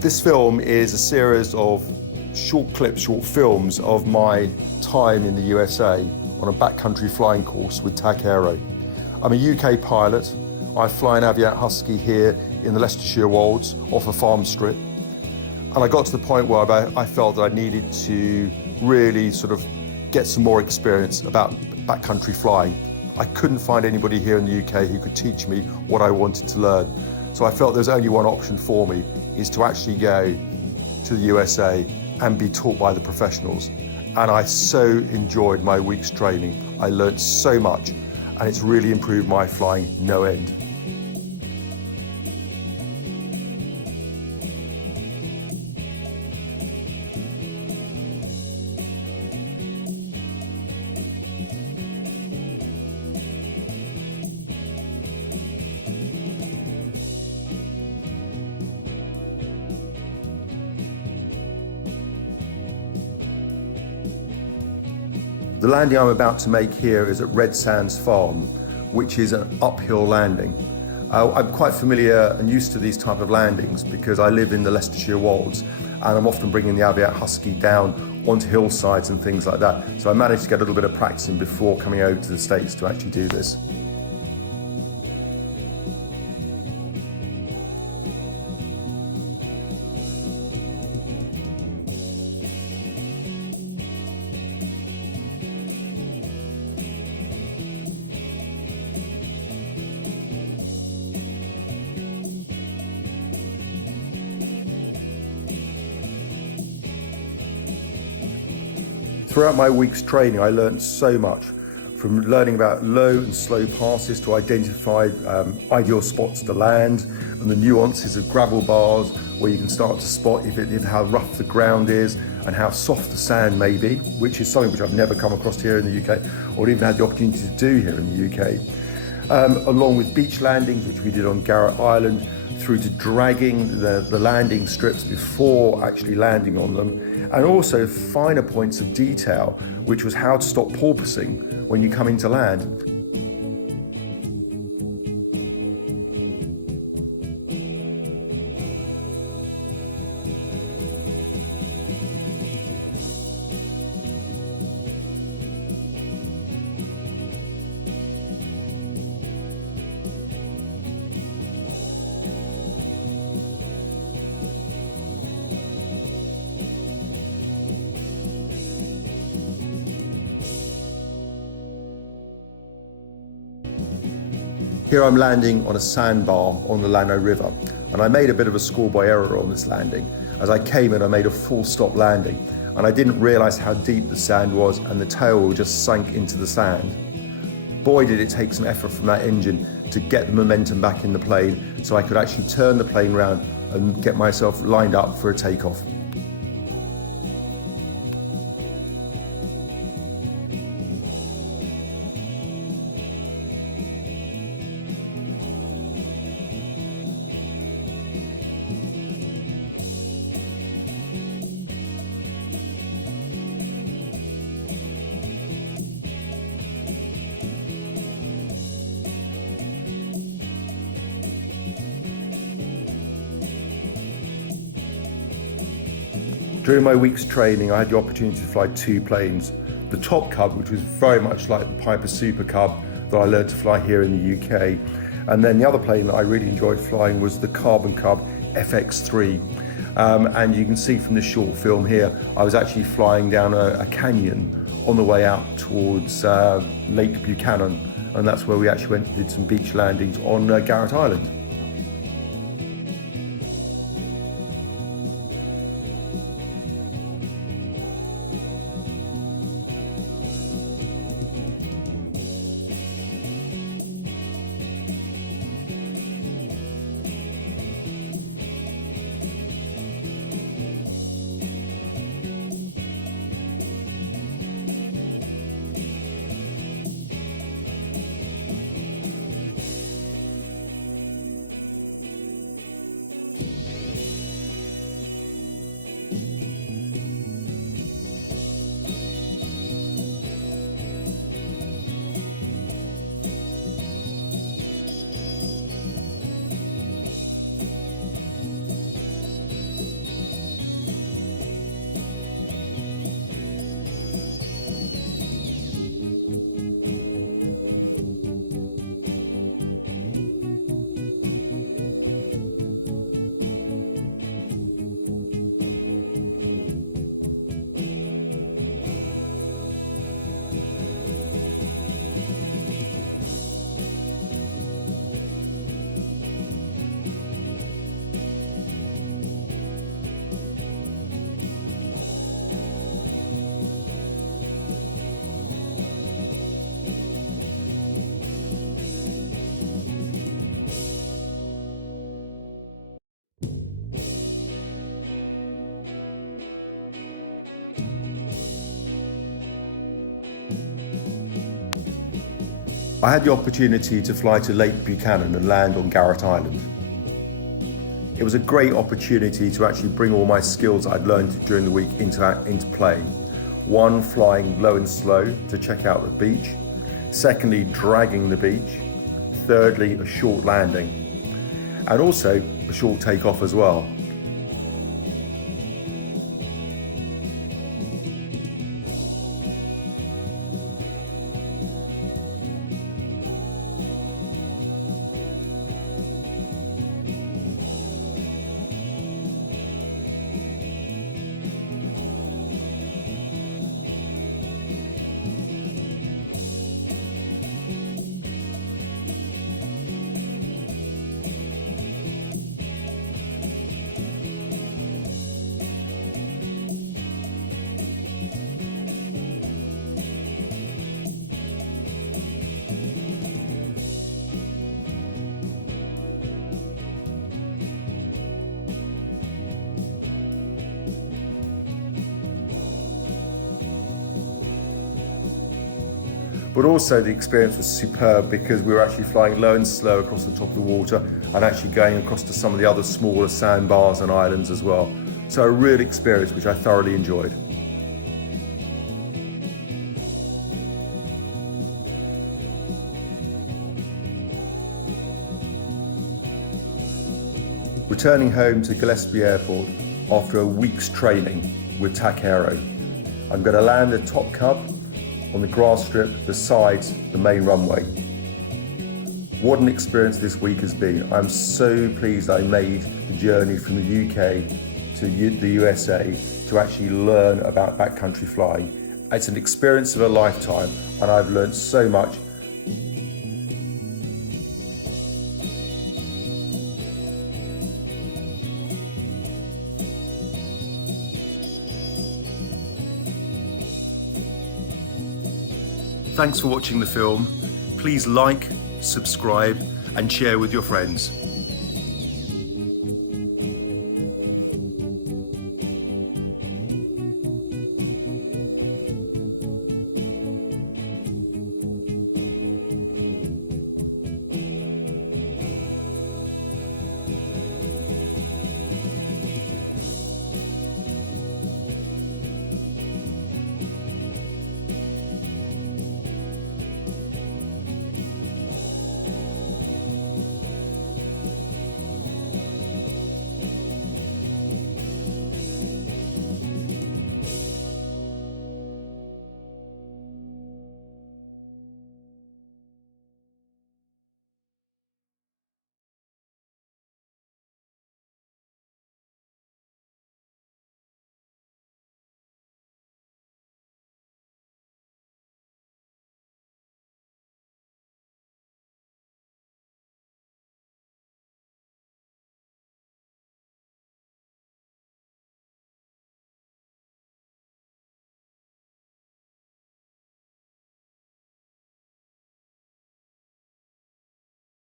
This film is a series of short clips, short films of my time in the USA on a backcountry flying course with TAC Aero. I'm a UK pilot. I fly an Aviat Husky here in the Leicestershire Wolds off a farm strip. And I got to the point where I felt that I needed to really sort of get some more experience about backcountry flying. I couldn't find anybody here in the UK who could teach me what I wanted to learn. So I felt there's only one option for me, is to actually go to the USA and be taught by the professionals. And I so enjoyed my week's training. I learned so much, and it's really improved my flying no end. The landing I'm about to make here is at Red Sands Farm, which is an uphill landing. I'm quite familiar and used to these type of landings because I live in the Leicestershire Wolds, and I'm often bringing the Aviat Husky down onto hillsides and things like that. So I managed to get a little bit of practice in before coming over to the States to actually do this. Throughout my week's training, I learned so much, from learning about low and slow passes to identify ideal spots to land, and the nuances of gravel bars, where you can start to spot how rough the ground is and how soft the sand may be, which is something which I've never come across here in the UK, or even had the opportunity to do here in the UK. Along with beach landings, which we did on Garrett Island, through to dragging the landing strips before actually landing on them, and also finer points of detail, which was how to stop porpoising when you come into land. Here I'm landing on a sandbar on the Lano River, and I made a bit of a schoolboy error on this landing. As I came in, I made a full stop landing, and I didn't realise how deep the sand was, and the tail wheel just sank into the sand. Boy, did it take some effort from that engine to get the momentum back in the plane so I could actually turn the plane around and get myself lined up for a takeoff. During my week's training, I had the opportunity to fly two planes. The Top Cub, which was very much like the Piper Super Cub that I learned to fly here in the UK. And then the other plane that I really enjoyed flying was the Carbon Cub FX3. And you can see from this short film here, I was actually flying down a canyon on the way out towards Lake Buchanan. And that's where we actually went and did some beach landings on Garrett Island. I had the opportunity to fly to Lake Buchanan and land on Garrett Island. It was a great opportunity to actually bring all my skills I'd learned during the week into play. One, flying low and slow to check out the beach. Secondly, dragging the beach. Thirdly, a short landing. And also a short takeoff as well. But also the experience was superb because we were actually flying low and slow across the top of the water and actually going across to some of the other smaller sandbars and islands as well. So a real experience which I thoroughly enjoyed. Returning home to Gillespie Airport after a week's training with TAC AERO. I'm going to land the Top Cub on the grass strip beside the main runway. What an experience this week has been. I'm so pleased I made the journey from the UK to the USA to actually learn about backcountry flying. It's an experience of a lifetime and I've learned so much. Thanks for watching the film. Please like, subscribe and share with your friends.